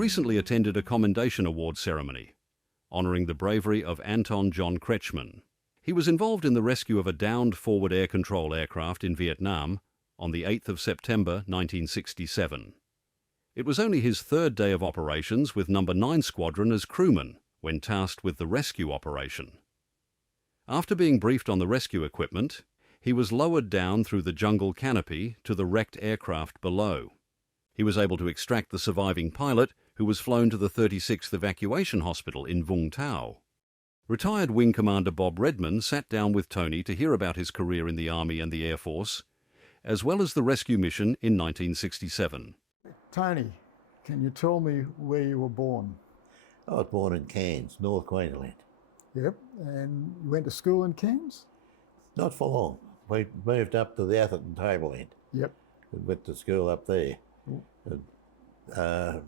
recently attended a Commendation Award ceremony, honouring the bravery of Anton John Kretschmann. He was involved in the rescue of a downed forward air control aircraft in Vietnam on the 8th of September 1967. It was only his third day of operations with No. 9 Squadron as crewman when tasked with the rescue operation. After being briefed on the rescue equipment, he was lowered down through the jungle canopy to the wrecked aircraft below. He was able to extract the surviving pilot, who was flown to the 36th Evacuation Hospital in Vung Tau. Retired Wing Commander Bob Redman sat down with Tony to hear about his career in the Army and the Air Force, as well as the rescue mission in 1967. Tony, can you tell me where you were born? I was born in Cairns, North Queensland. Yep, and you went to school in Cairns? Not for long. We moved up to the Atherton Tableland. Yep. And went to school up there. And,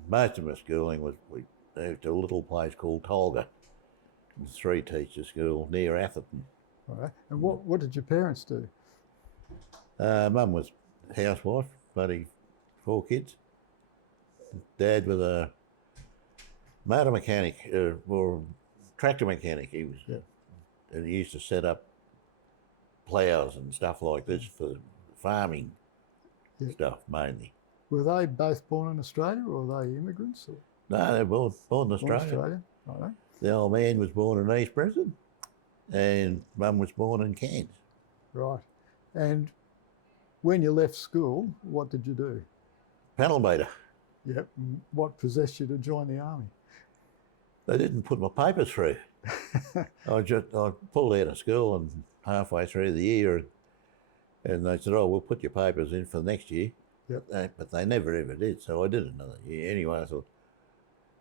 most of my schooling we moved to a little place called Tolga. It was a three-teacher school near Atherton. All right. And what did your parents do? Mum was a housewife, bloody 4 kids. Dad was a motor mechanic, or tractor mechanic. He was, and he used to set up ploughs and stuff like this for farming stuff mainly. Were they both born in Australia, or were they immigrants? Or? No, they were born in Australia. Australia. Right. The old man was born in East Brisbane, and Mum was born in Cairns. Right. And when you left school, what did you do? Panel beater. Yep. And what possessed you to join the Army? They didn't put my papers through. I pulled out of school and halfway through the year, and they said, "Oh, we'll put your papers in for next year." Yep. But they never ever did, so I did another year. Anyway, I thought,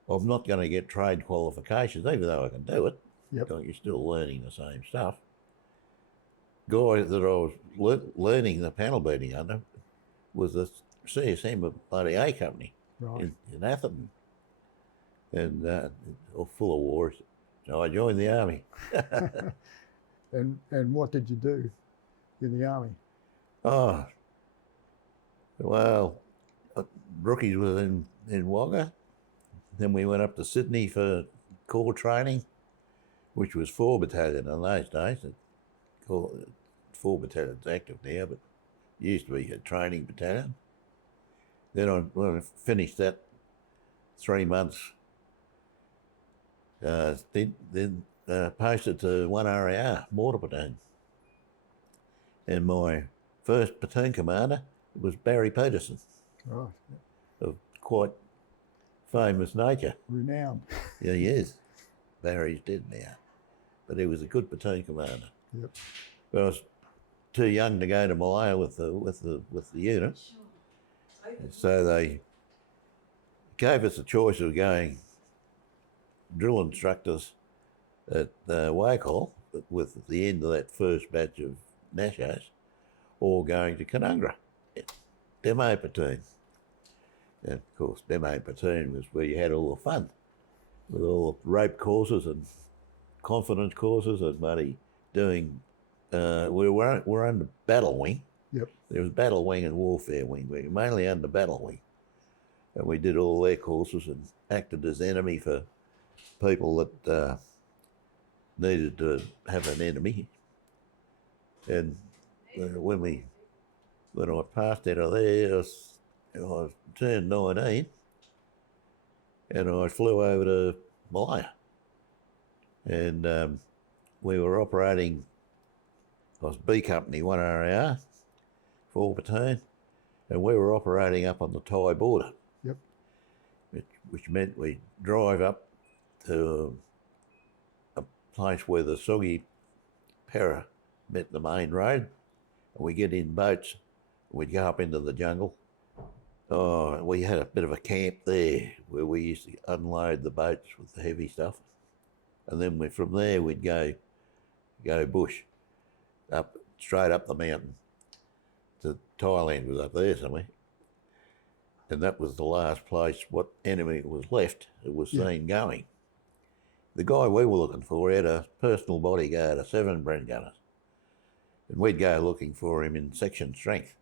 I'm not going to get trade qualifications, even though I can do it. Yep. You're still learning the same stuff. Guy that I was learning the panel beating under was the CSM of bloody A Company in Atherton, and full of wars. So I joined the Army. And what did you do in the Army? Oh, well, rookies was in Wagga. Then we went up to Sydney for corps training, which was 4 battalion in those days. 4 battalions active now, but it used to be a training battalion. Then when I finished that 3 months, then posted to 1 RAR, Mortar Platoon. And my first platoon commander was Barry Peterson, of quite famous nature. Renowned. Yeah, he is. Barry's dead now, but he was a good platoon commander. Yep. But I was too young to go to Malaya with the unit, so they gave us a choice of going drill instructors at Wakehall with the end of that first batch of Nashos, or going to Canungra, demo platoon. And of course, demo platoon was where you had all the fun, with all the rope courses and confidence courses and bloody doing. We were under battle wing. Yep. There was battle wing and warfare wing. We were mainly under battle wing, and we did all their courses and acted as enemy for people that needed to have an enemy. And when I passed out of there, I turned 19, and I flew over to Malaya, and we were operating. I was B Company, 1 RAR, 4 platoon, and we were operating up on the Thai border. Yep. Which meant we drive up to a place where the Soggy Para met the main road, and we get in boats, and we'd go up into the jungle. Oh, we had a bit of a camp there where we used to unload the boats with the heavy stuff, and then from there we'd go bush, up straight up the mountain to Thailand. Was up there somewhere, and that was the last place what enemy was left that was seen going. The guy we were looking for had a personal bodyguard of 7 Bren gunners, and we'd go looking for him in section strength,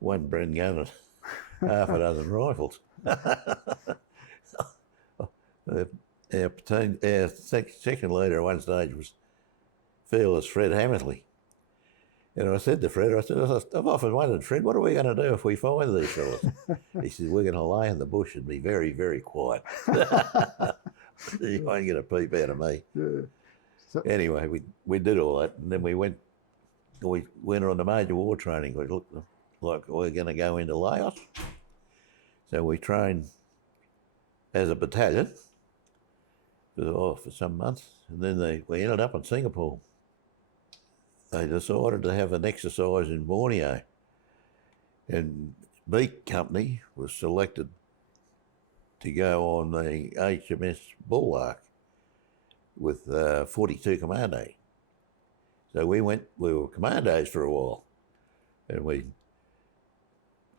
1 Bren gun and half a dozen rifles. Our second leader at one stage was Fearless Fred Hammersley. And I said to Fred, I've often wondered, Fred, what are we going to do if we find these fellas? He says, we're going to lay in the bush and be very, very quiet. You won't get a peep out of me. Yeah. So, Anyway, we did all that, and then we went on the major war training. We looked like we're going to go into Laos. So we trained as a battalion for some months, and then we ended up in Singapore. They decided to have an exercise in Borneo, and Beat Company was selected to go on the HMS Bulwark with 42 Commandos. So we were Commandos for a while, and we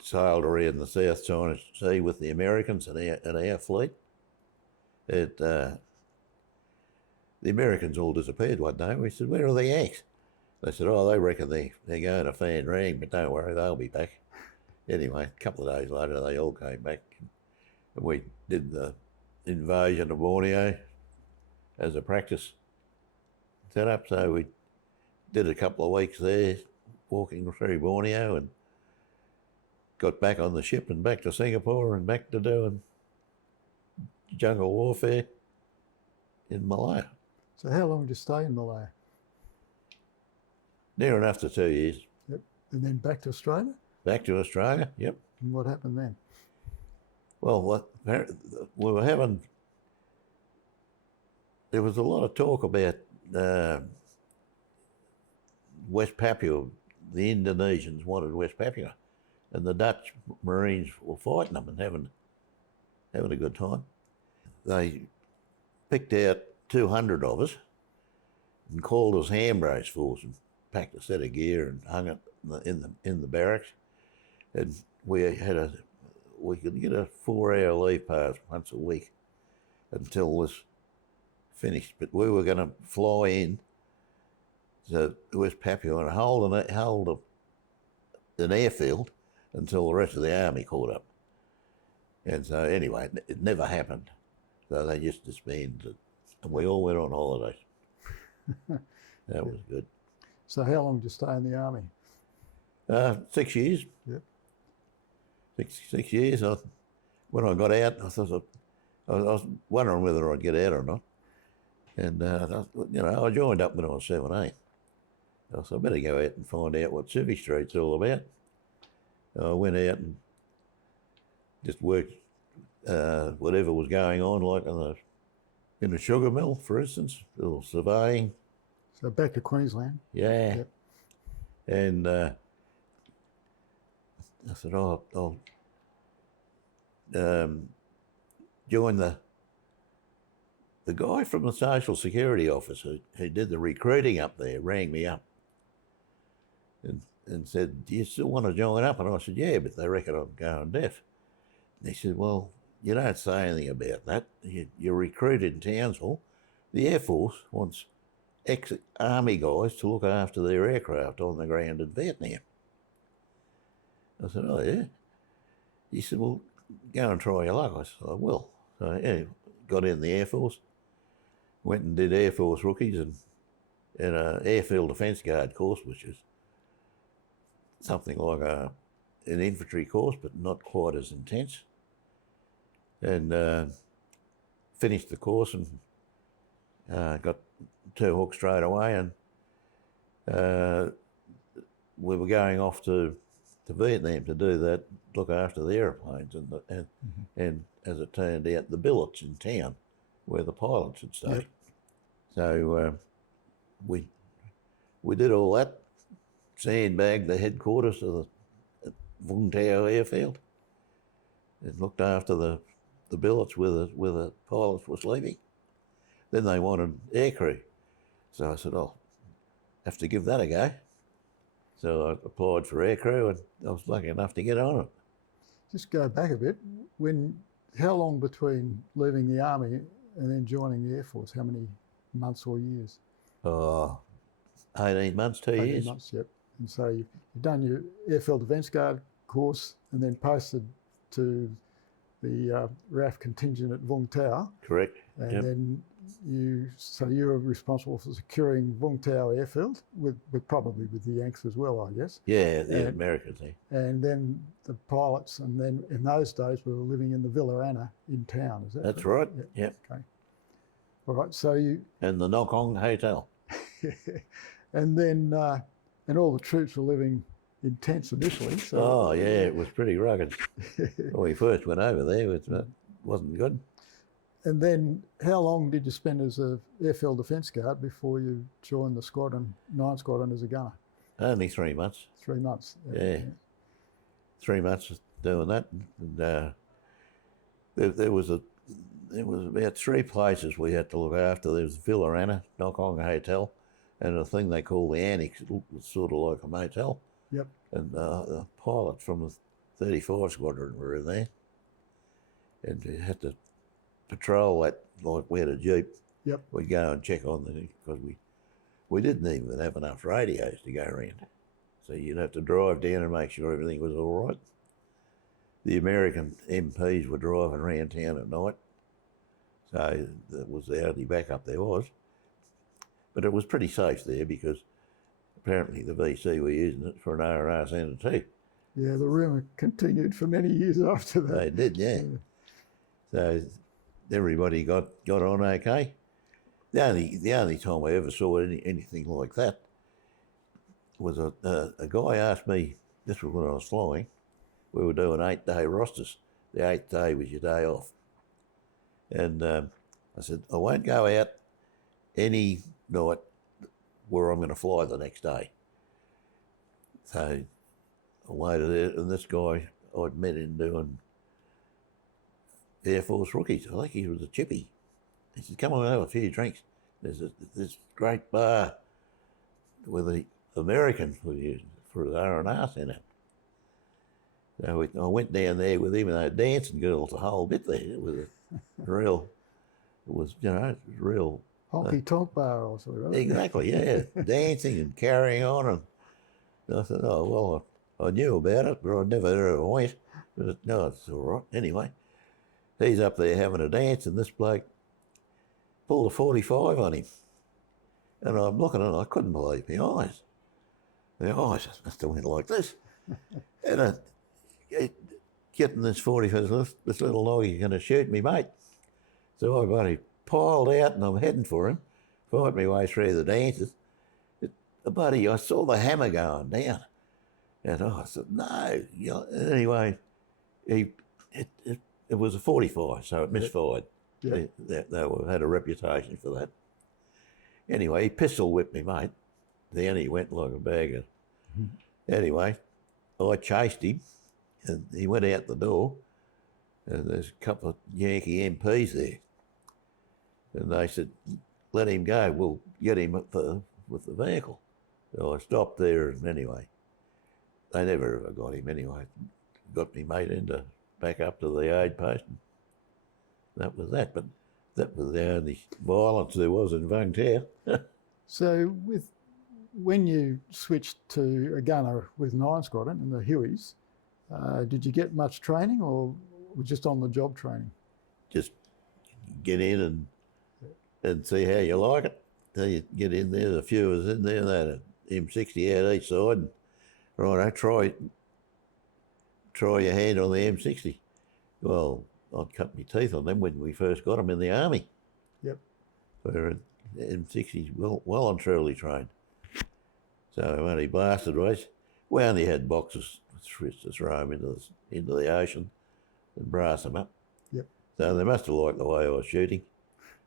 sailed around the South China Sea with the Americans and our fleet. The Americans all disappeared one day. We said, where are the Yanks? They said, oh, they reckon they're going to Fan Rang, but don't worry, they'll be back. Anyway, a couple of days later, they all came back. And we did the invasion of Borneo as a practice setup. So we did a couple of weeks there, walking through Borneo, and got back on the ship and back to Singapore and back to doing jungle warfare in Malaya. so how long did you stay in Malaya? Near enough to 2 years. Yep. And then back to Australia? Back to Australia, yep. And what happened then? Well, we were having, there was a lot of talk about West Papua. The Indonesians wanted West Papua, and the Dutch Marines were fighting them and having a good time. They picked out 200 of us and called us Hambros Force and packed a set of gear and hung it in the barracks. And we could get a 4-hour leave pass once a week until it was finished. But we were going to fly in to West Papua and hold an airfield until the rest of the army caught up. And so anyway, it never happened. So they just disbanded it. And we all went on holidays. That was good. So how long did you stay in the army? 6 years. Yep. 6 years. When I got out, I was wondering whether I'd get out or not. And, I joined up when I was 17. So I better go out and find out what Civvy Street's all about. I went out and just worked whatever was going on, like in the sugar mill, for instance, or surveying. So back to Queensland? Yeah. Yep. And I said, I'll join the guy from the Social Security office who did the recruiting up there, rang me up and said, do you still want to join up? And I said, yeah, but they reckon I'm going deaf. And he said, well, you don't say anything about that. You're recruited in Townsville. The Air Force wants ex-army guys to look after their aircraft on the ground in Vietnam. I said, oh, yeah? He said, well, go and try your luck. I said, I will. So anyway, got in the Air Force, went and did Air Force rookies and an Airfield Defence Guard course, which is something like an infantry course, but not quite as intense. And finished the course and got 2 hooks straight away, and we were going off to Vietnam to do that, look after the aeroplanes, and as it turned out, the billets in town where the pilots had stayed. Yep. So we did all that, sandbagged the headquarters of the Vung Tau Airfield, and looked after the billets where the pilots were sleeping. Then they wanted aircrew. So I said, I'll have to give that a go. So I applied for aircrew and I was lucky enough to get on it. Just go back a bit. How long between leaving the army and then joining the Air Force? How many months or years? 18 months, 2 years. 18 months, yep. And so you've done your Airfield Defence Guard course and then posted to the RAF contingent at Vung Tau. Correct. And then you were responsible for securing Vung Tau Airfield, probably with the Yanks as well, I guess. Yeah, the Americans. And then the pilots, and then in those days we were living in the Villa Anna in town, is that That's correct? right, yep. Okay. All right, so you... And the Knock-On Hotel. And then, and all the troops were living in tents initially. So It was pretty rugged. When we first went over there, it wasn't good. And then how long did you spend as a airfield defence guard before you joined the squadron, 9 Squadron, as a gunner? Only 3 months. 3 months. Yeah. 3 months doing that. And there was about 3 places we had to look after. There was Villa Anna, Knock-On Hotel, and a thing they call the Annex. It was sort of like a motel. Yep. And the pilots from the 35 Squadron were in there. And you had to patrol that, like we had a Jeep. Yep. We'd go and check on because we didn't even have enough radios to go around. So you'd have to drive down and make sure everything was all right. The American MPs were driving around town at night. So that was the only backup there was. But it was pretty safe there because apparently the VC were using it for an RR Centre too. Yeah, the rumour continued for many years after that. They did, yeah. So everybody got on okay. The only time I ever saw anything like that was a guy asked me, this was when I was flying, we were doing 8-day rosters. The 8th day was your day off. And I said, I won't go out any night where I'm going to fly the next day. So I waited there, and this guy, I'd met him doing Air Force rookies. I think he was a chippy. He said, come on, have a few drinks. There's this great bar where the Americans were using for the R&R Centre. So I went down there with him, and they were dancing girls a whole bit there. It was real Honky tonk bar also, right? Exactly, yeah. Dancing and carrying on. And I said, oh, well, I knew about it, but I'd never heard of a went. But no, it's all right. Anyway, he's up there having a dance, and this bloke pulled a 45 on him. And I'm looking at it, I couldn't believe my eyes. My eyes must have went like this. And getting this 45, this little noggy's going to shoot me, mate. So I bloody piled out, and I'm heading for him, fight my way through the dances. I saw the hammer going down. And I said, no. Anyway, it was a 45, so it misfired. Yeah. They had a reputation for that. Anyway, he pistol whipped me, mate. Then he went like a bag of... Anyway, I chased him, and he went out the door, and there's a couple of Yankee MPs there. And they said, let him go, we'll get him with the vehicle. So I stopped there, and anyway, they never ever got him anyway. Got me mate back up to the aid post. And that was that, but that was the only violence there was in Vung Tau. So when you switched to a gunner with 9 Squadron and the Hueys, did you get much training, or just on-the-job training? Just get in and see how you like it. So you get in there, a few of us in there, they had an M60 out each side, and right, try your hand on the M60. Well, I'd cut my teeth on them when we first got them in the army. Yep. Where M60's well and truly trained. So when he blasted race, we only had boxes to throw them into the ocean and brass them up. Yep. So they must have liked the way I was shooting.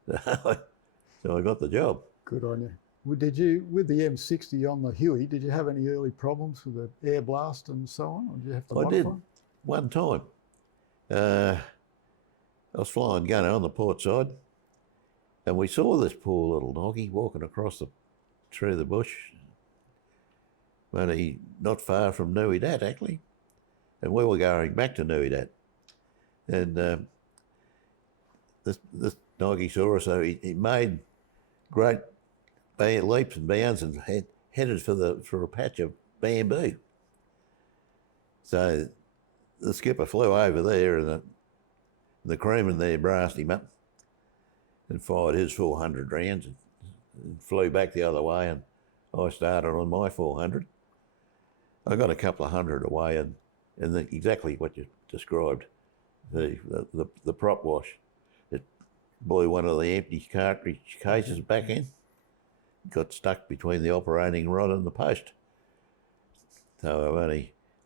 So I got the job. Good on you. Did you, with the M60 on the Huey, did you have any early problems with the air blast and so on? Or did you have to modify? I did, one time. I was flying gunner on the port side, and we saw this poor little doggy walking across through the bush. Only not far from Nui Dat, actually. And we were going back to Nui Dat. And this doggy saw us, so he made great leaps and bounds and headed for a patch of bamboo. So the skipper flew over there, and the crewman there brassed him up. and fired his 400 rounds and flew back the other way, and I started on my 400. I got a couple of hundred away, and exactly what you described, the prop wash. It blew one of the empty cartridge cases back in, got stuck between the operating rod and the post. So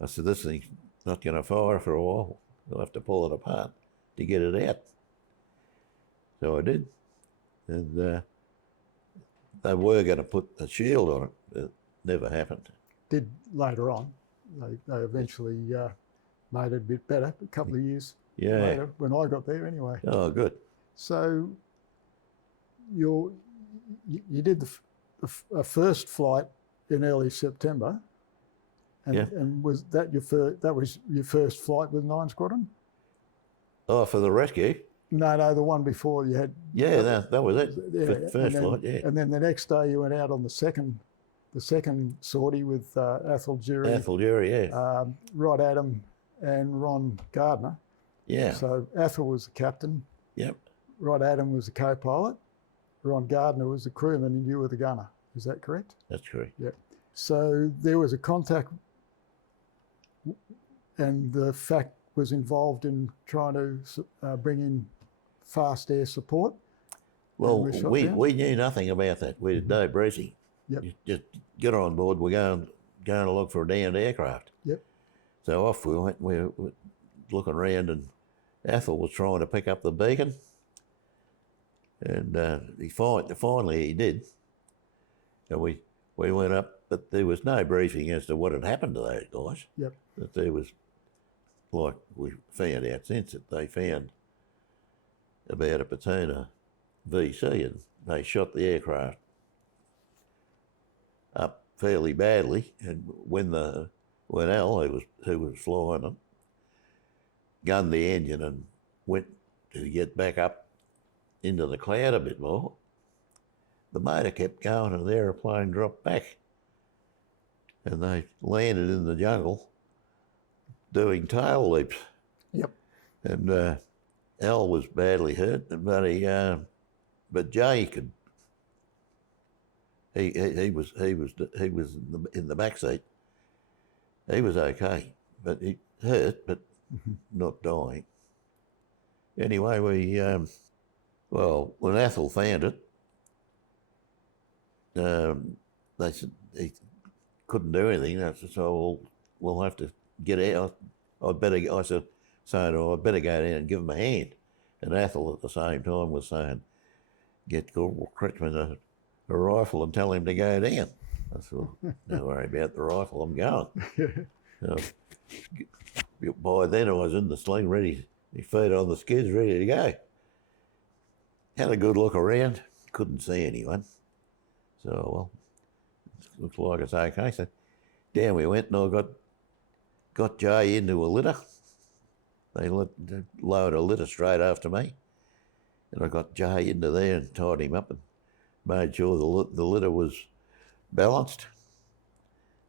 I said, this thing's not going to fire for a while. I'll have to pull it apart to get it out. So I did, and they were going to put a shield on it. It never happened. Did later on. They eventually made it a bit better, a couple of years later, when I got there anyway. Oh, good. So you did the first flight in early September, and was that your first flight with 9 Squadron? Oh, for the rescue? No, the one before you had. Yeah, that was it. Yeah, first flight, yeah. And then the next day you went out on the second sortie with Athol Jury. Athol Jury, yeah. Rod Adam and Ron Gardner. Yeah. So Athol was the captain. Yep. Rod Adam was the co-pilot. Ron Gardner was the crewman, and you were the gunner. Is that correct? That's correct. Yeah. So there was a contact, and the FAC was involved in trying to bring in fast air support. Well, we knew nothing about that. We had no briefing. Yep. Just get on board. We're going to look for a downed aircraft. Yep. So off we went. We were looking around, and Athol was trying to pick up the beacon, and finally he did. And we went up, but there was no briefing as to what had happened to those guys. Yep. That there was, like we found out since, that they found about a Patina VC, and they shot the aircraft up fairly badly. And when Al, who was flying them, gunned the engine and went to get back up into the cloud a bit more, the motor kept going and the aeroplane dropped back, and they landed in the jungle doing tail leaps. Yep. And Al was badly hurt, but Jay could. He was in the back seat. He was okay, but he hurt, but not dying. Anyway, when Athol found it, they said he couldn't do anything. I said, so we'll have to get out. I said, I'd better go down and give him a hand. And Athol at the same time was saying, get Corporal Kretschmann a rifle and tell him to go down. I said, well, don't worry about the rifle, I'm going. By then I was in the sling, ready, my feet on the skids, ready to go. Had a good look around, couldn't see anyone. So, well, looks like it's okay. So down we went, and I got Jay into a litter. They lowered a litter straight after me, and I got Jay into there and tied him up and made sure the litter was balanced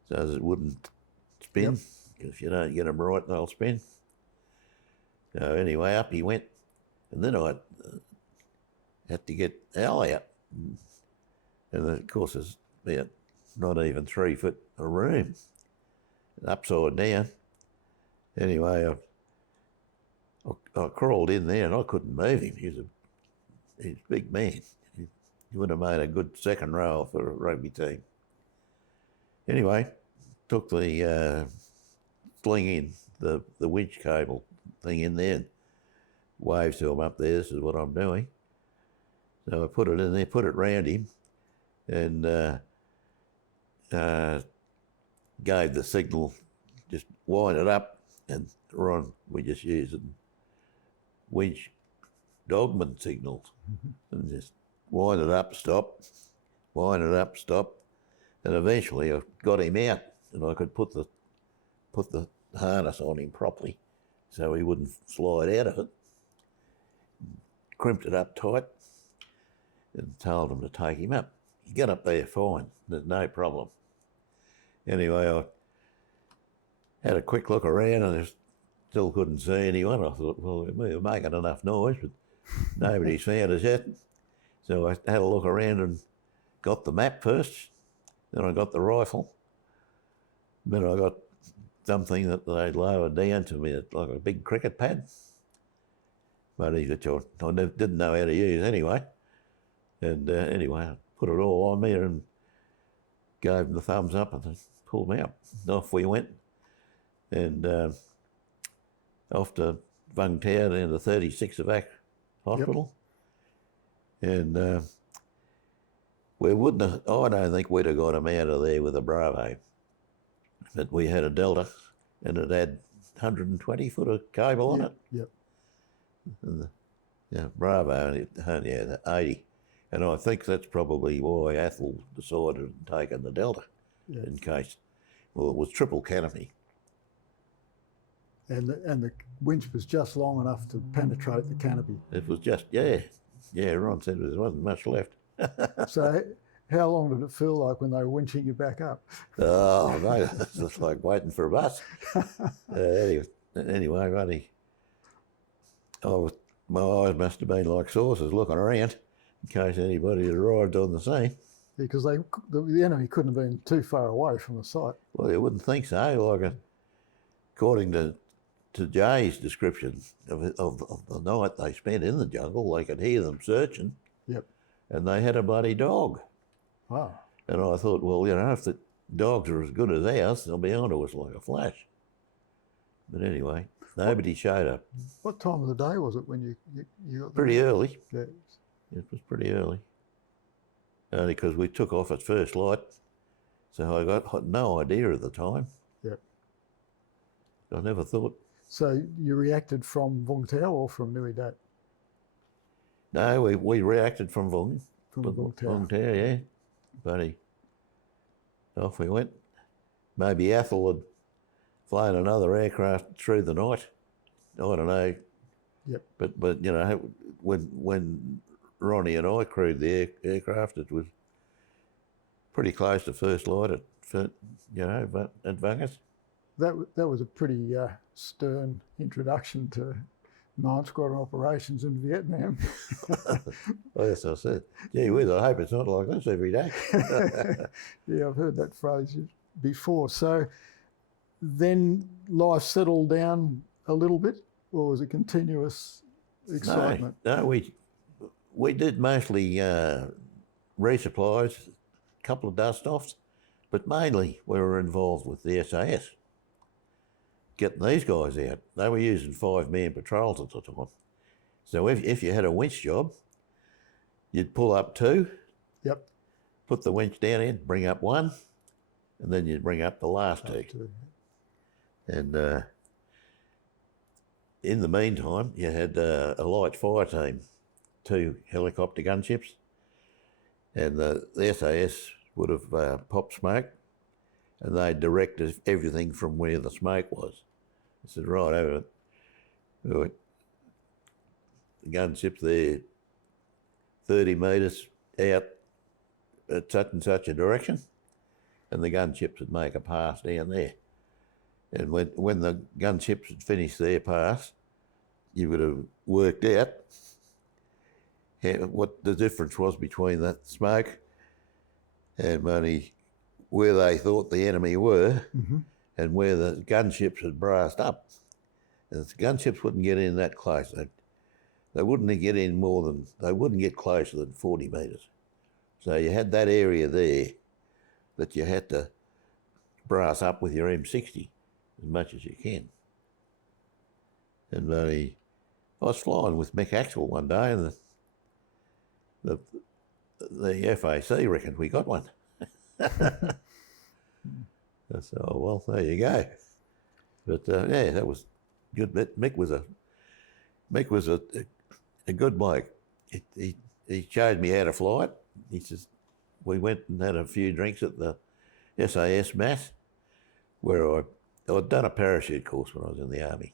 so that it wouldn't spin. Yep. If you don't get them right, they'll spin. So anyway, up he went, and then I had to get Al out. And of course, it's about not even 3 foot of room, upside down. Anyway, I crawled in there and I couldn't move him. He's a big man. He would have made a good second row for a rugby team. Anyway, took the sling in, the winch cable thing in there, and waved to him up there, this is what I'm doing. So I put it in there, put it round him, and gave the signal, just wind it up, and we just used winch dogman signals, and just wind it up, stop, wind it up, stop, and eventually I got him out, and I could put the harness on him properly, so he wouldn't slide out of it. Crimped it up tight, and told him to take him up. He got up there fine, there's no problem. Anyway, I had a quick look around and I still couldn't see anyone. I thought, well, we're making enough noise, but nobody's found us yet. So I had a look around and got the map first. Then I got the rifle. Then I got something that they lowered down to me, like a big cricket pad. But I didn't know how to use anyway. And anyway, I put it all on me and gave them the thumbs up and they pulled me up. Off we went. And off to Vung Tau down to 36 Evac Hospital. Yep. And we wouldn't have, I don't think we'd have got him out of there with a Bravo. But we had a Delta and it had 120 foot of cable on it. Yep. And the Bravo only had 80. And I think that's probably why Athol decided to take the Delta in case. Well, it was triple canopy. And the winch was just long enough to penetrate the canopy. It was just, Ron said there wasn't much left. So how long did it feel like when they were winching you back up? Oh, mate, it's just like waiting for a bus. Anyway, buddy, my eyes must have been like saucers looking around in case anybody had arrived on the scene. Because the enemy couldn't have been too far away from the site. Well, you wouldn't think so. Like according to Jay's description of the night they spent in the jungle, they could hear them searching. Yep. And they had a bloody dog. Wow. And I thought, well, if the dogs are as good as ours, they'll be onto us like a flash. But anyway, nobody showed up. What time of the day was it when you got there? Pretty early. Yeah. It was pretty early. Only because we took off at first light, so I got no idea of the time. Yep. I never thought. So you reacted from Vung Tau or from Nui Dat? No, we reacted from Vung. From Vung Tau. Vung Tau, yeah. Buddy, off we went. Maybe Athol had flown another aircraft through the night. I don't know. Yep. But when Ronnie and I crewed the aircraft, it was pretty close to first light at Vungus. That was a pretty stern introduction to 9 Squadron operations in Vietnam. Well, yes, I said. Gee whiz, I hope it's not like this every day. Yeah, I've heard that phrase before. So then life settled down a little bit, or was it continuous excitement? No, we did mostly resupplies, a couple of dust-offs, but mainly we were involved with the SAS. Getting these guys out. They were using 5-man patrols at the time. So if you had a winch job, you'd pull up 2, yep, put the winch down in, bring up 1, and then you'd bring up the last 2. And in the meantime, you had a light fire team, 2 helicopter gunships, and the SAS would have popped smoke, and they'd direct everything from where the smoke was. I said, right over it. The gunship's there 30 metres out at such and such a direction, and the gunships would make a pass down there. And when the gunships had finished their pass, you would have worked out what the difference was between that smoke and where they thought the enemy were, mm-hmm, and where the gunships had brassed up. And the gunships wouldn't get in that close. They wouldn't get in they wouldn't get closer than 40 metres. So you had that area there that you had to brass up with your M60 as much as you can. And I was flying with Mick Axel one day, and the FAC reckoned we got one. I said, oh, well, there you go. But yeah, that was good. Mick was a good bloke. He showed me how to fly it. He says, we went and had a few drinks at the SAS Mass, where I'd done a parachute course when I was in the army.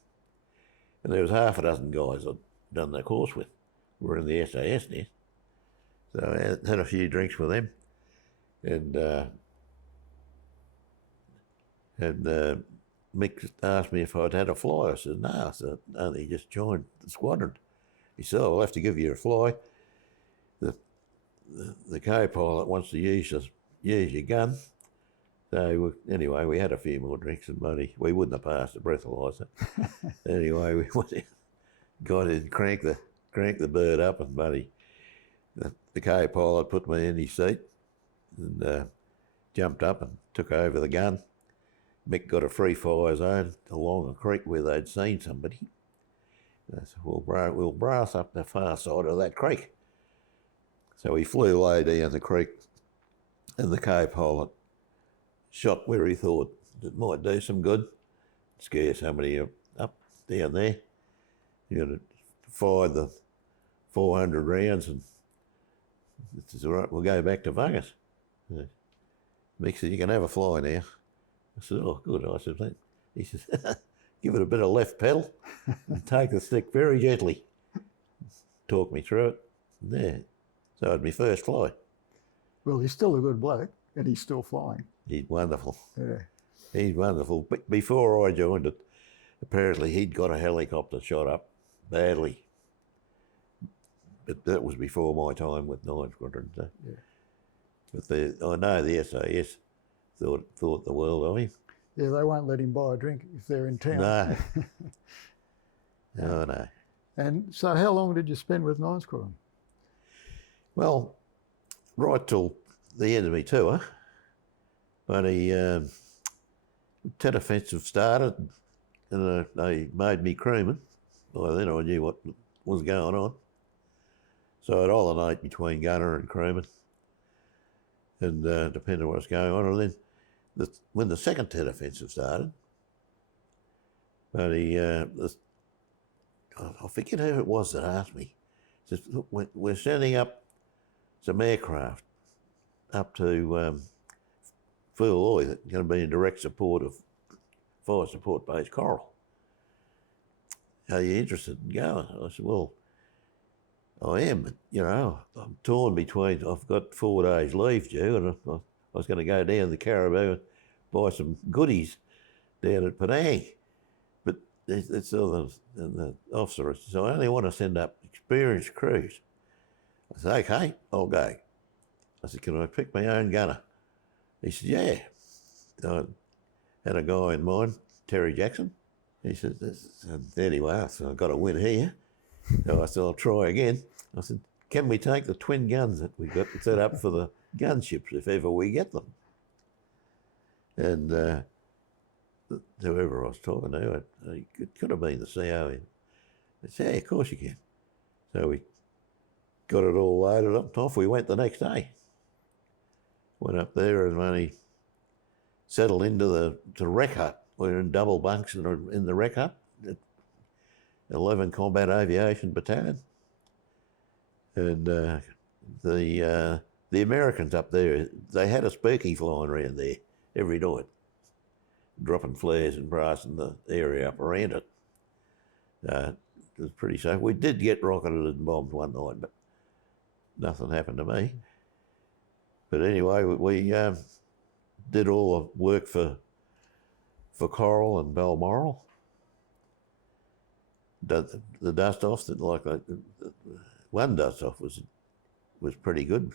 And there was half a dozen guys I'd done the course with who were in the SAS now. So I had a few drinks with them. And Mick asked me if I'd had a fly. I said, no. I said, no, he just joined the squadron. He said, oh, I'll have to give you a fly. the co-pilot wants to use your gun. So anyway, we had a few more drinks and money. We wouldn't have passed the breathalyzer. Anyway, we went in, got in, cranked the bird up, and buddy, the co-pilot put me in his seat and jumped up and took over the gun. Mick got a free fire zone along a creek where they'd seen somebody. And I said, we'll brass up the far side of that creek. So he flew low down the creek, and the co-pilot shot where he thought it might do some good, scare somebody up down there. You fired the 400 rounds, and this is all right, we'll go back to Vegas. Mick said, you can have a fly now. I said, oh, good. I said, he says, give it a bit of left pedal and take the stick very gently. Talk me through it. There. So it was my first fly. Well, he's still a good bloke, and he's still flying. He's wonderful. Yeah. He's wonderful. But before I joined it, apparently he'd got a helicopter shot up badly. But that was before my time with 9 Squadron. So. Yeah. But I know the SAS thought the world of him. Yeah, they won't let him buy a drink if they're in town. No. No. And so how long did you spend with 9 Squadron? Well, right till the end of my tour, but 10 offensive started, and they made me crewman. By then I knew what was going on. So I'd alternate between gunner and crewman, and depending on what's going on. And then when the second 10 offensive started, but I forget who it was that asked me. He says, look, we're sending up some aircraft up to Foolaloi that's going to be in direct support of Fire Support Base Coral. Are you interested in going? I said, well, I am, but, I'm torn between, I've got 4 days leave due, and I was going to go down to the Caribou and buy some goodies down at Penang. But it's all the officer said, so I only want to send up experienced crews. I said, okay, I'll go. I said, can I pick my own gunner? He said, yeah. I had a guy in mind, Terry Jackson. He said, anyway, so I've got to win here. So I said, I'll try again. I said, can we take the twin guns that we've got set up for the gunships if ever we get them? And whoever I was talking to, it could have been the CO. I said, yeah, of course you can. So we got it all loaded up, and off we went the next day. Went up there and only settled into the rec hut. We're in double bunks in the rec hut, 11 Combat Aviation Battalion. And the Americans up there, they had a spooky flying around there every night, dropping flares and brassing the area up around it. It was pretty safe. We did get rocketed and bombed one night, but nothing happened to me. But anyway, we did all the work for Coral and Balmoral. The dust off, one dust off was pretty good.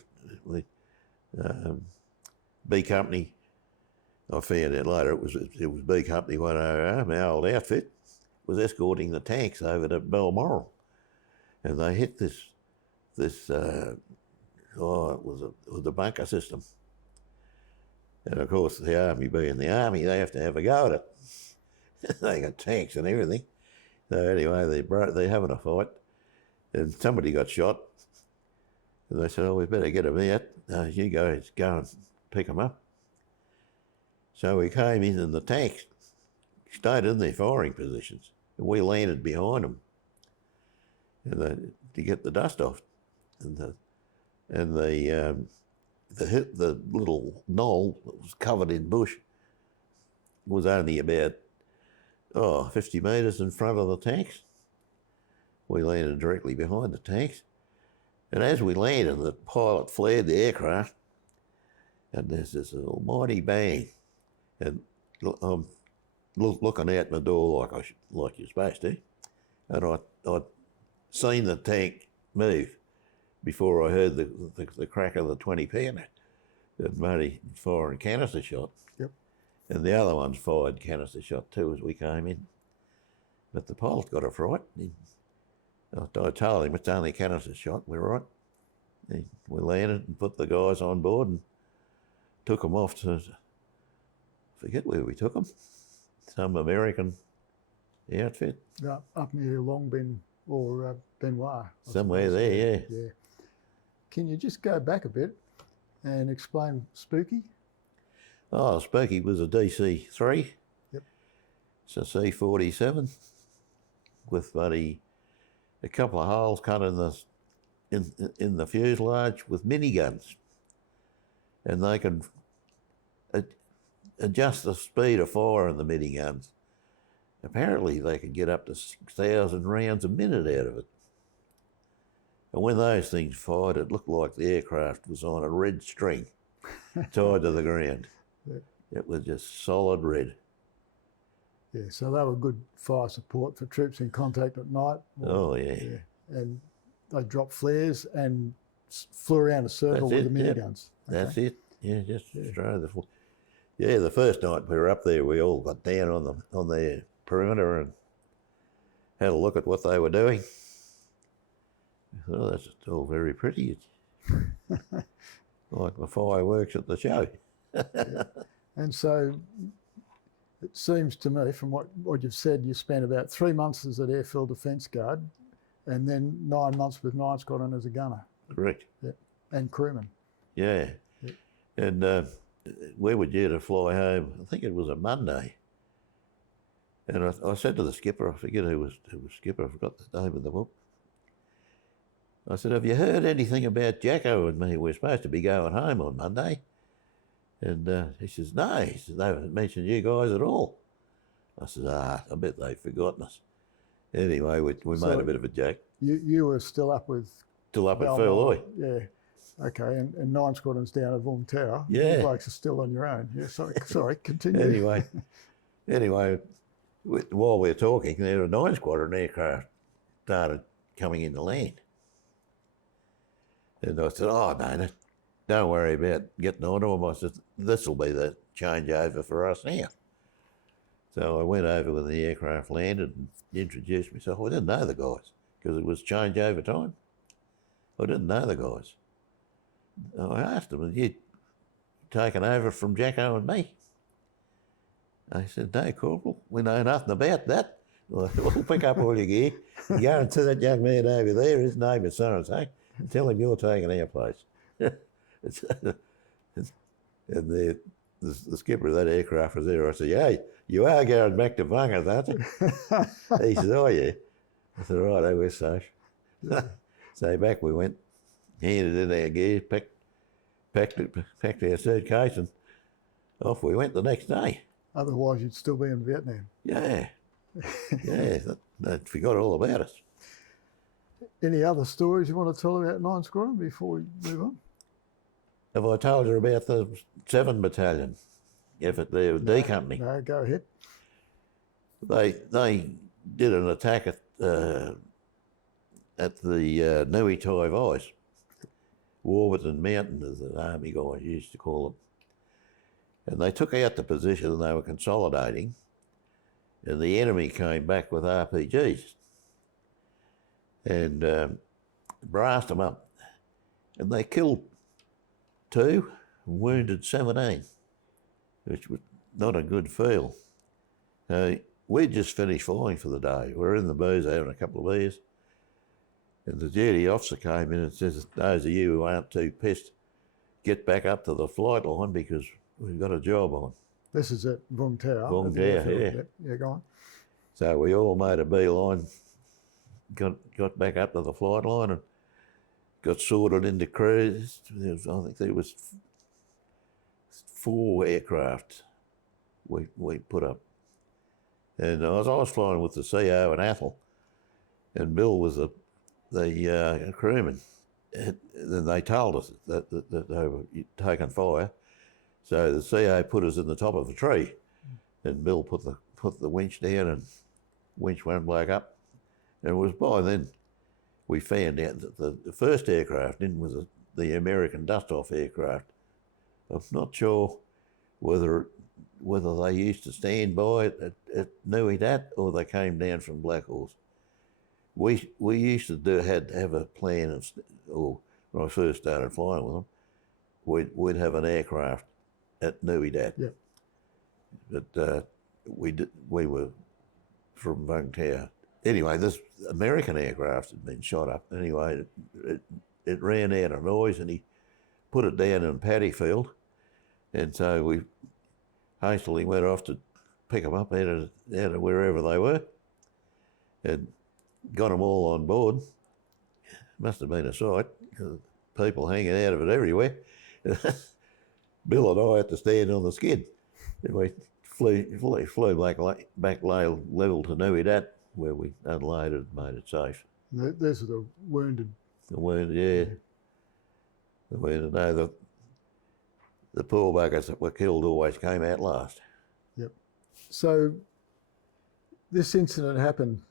B Company, I found out later it was B Company 100, my old outfit, was escorting the tanks over to Balmoral, and they hit this it was a bunker system. And of course, the Army being the Army, they have to have a go at it. They got tanks and everything. So anyway, they're having a fight, and somebody got shot. And they said, oh, we better get him out. You guys go and pick him up. So we came in, and the tanks stayed in their firing positions, and we landed behind them, and to get the dust off. And the little knoll that was covered in bush was only about 50 metres in front of the tanks. We landed directly behind the tanks. And as we landed, the pilot flared the aircraft, and there's this almighty bang. And I'm looking out my door like you're supposed to, and I'd seen the tank move before I heard the crack of the 20 pounder. That Marty firing canister shot. Yep. And the other ones fired canister shot too as we came in. But the pilot got a fright. I told him it's only canister shot, we're right. We landed and put the guys on board and took them off to, forget where we took them, some American outfit. Up near Longbin or Benoit. Somewhere there, Yeah. Can you just go back a bit and explain Spooky? Oh, Spooky was a DC-3. Yep. It's a C-47 with a couple of holes cut in the fuselage with miniguns, and they can adjust the speed of fire in the miniguns. Apparently, they could get up to 6,000 rounds a minute out of it. And when those things fired, it looked like the aircraft was on a red string tied to the ground. Yep. It was just solid red. Yeah, so they were good fire support for troops in contact at night. Oh, yeah. And they dropped flares and flew around a circle with the miniguns. That's it. Yeah, just straight the. Yeah, the first night we were up there, we all got down on the perimeter and had a look at what they were doing. Oh, that's all very pretty. Like the fireworks at the show. And so it seems to me, from what you've said, you spent about 3 months as an Airfield Defence Guard and then 9 months with 9 Squadron as a gunner. Correct. Yeah. And crewman. Yeah. Yeah. And we were due to fly home, I think it was a Monday. And I said to the skipper, I forget who was skipper, I forgot the name of the book. I said, have you heard anything about Jacko and me? We're supposed to be going home on Monday. And he says, no. He says, they haven't mentioned you guys at all. I said, I bet they've forgotten us. Anyway, we made a bit of a joke. You were still up with... Still up at Furloy. Yeah. Okay, and 9 Squadron's down at Vung Tau. Yeah. You blokes are still on your own. Yeah, sorry, continue. Anyway, while we were talking, there a 9 Squadron aircraft started coming into land. And I said, oh, no, don't worry about getting onto them. I said, this will be the changeover for us now. So I went over when the aircraft landed and introduced myself. I didn't know the guys because it was changeover time. I didn't know the guys. I asked them, have you taken over from Jacko and me? They said, no, Corporal, we know nothing about that. We'll pick up all your gear. You go and see that young man over there, his name is so-and-so, and tell him you're taking our place. And the skipper of that aircraft was there. I said, hey, you are going back to Vung, aren't you? He said, oh, yeah. I said, right, we're safe. So back we went, handed in our gear, packed our suitcase, and off we went the next day. Otherwise, you'd still be in Vietnam. Yeah. Yeah, they forgot all about us. Any other stories you want to tell about 9 Squadron before we move on? Have I told you about the 7 Battalion? The D Company. No, go ahead. They did an attack at the Nui Tai Vais, Warburton Mountain, as the army guys used to call them. And they took out the position and they were consolidating, and the enemy came back with RPGs and brassed them up. And they killed 2 and wounded 17, which was not a good feel. We'd just finished flying for the day. We were in the booze having a couple of beers, and the duty officer came in and says, those of you who aren't too pissed, get back up to the flight line because we've got a job on. This is at Vung Tau. Vung Tau, yeah. Yeah, go on. So we all made a beeline, got back up to the flight line and got sorted into crews. I think there was 4 aircraft we put up. And I was flying with the CO and Athol, and Bill was the crewman. And they told us that they were taking fire. So the CO put us in the top of a tree, and Bill put the winch down and winch one bloke up. And it was by then we found out that the first aircraft in was the American dust-off aircraft. I'm not sure whether they used to stand by at Nui Dat or they came down from Blackhorse. We used to have a plan of, or when I first started flying with them, we'd have an aircraft at Nui Dat. Yep. But we were from Vung Tau. Anyway, this American aircraft had been shot up. Anyway, it ran out of noise and he put it down in paddy field. And so we hastily went off to pick them up out of wherever they were and got them all on board. Must have been a sight, people hanging out of it everywhere. Bill and I had to stand on the skid. And we flew back level to Nui Dat, where we unloaded and made it safe. Those are the wounded. The wounded, yeah. The wounded, no, the poor buggers that were killed always came out last. Yep. So this incident happened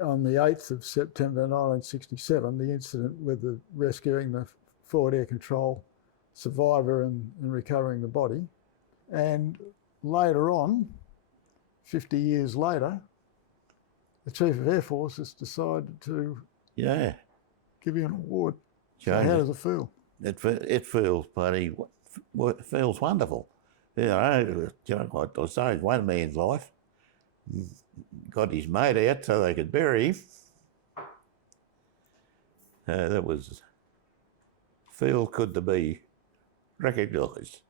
on the 8th of September 1967, the incident with the rescuing the forward air control survivor and recovering the body. And later on, 50 years later, the Chief of Air Force has decided to give you an award. So how does it feel? It feels bloody, it feels wonderful. You know what I saved one man's life, got his mate out so they could bury him. That feels good to be recognised.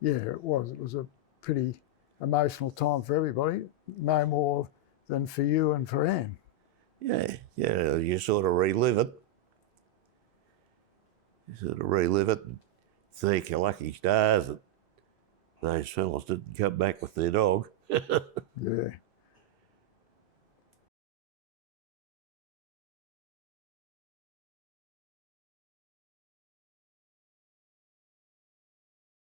Yeah, it was. It was a pretty emotional time for everybody, no more than for you and for Anne. Yeah, you sort of relive it. And thank your lucky stars that those fellas didn't come back with their dog. Yeah.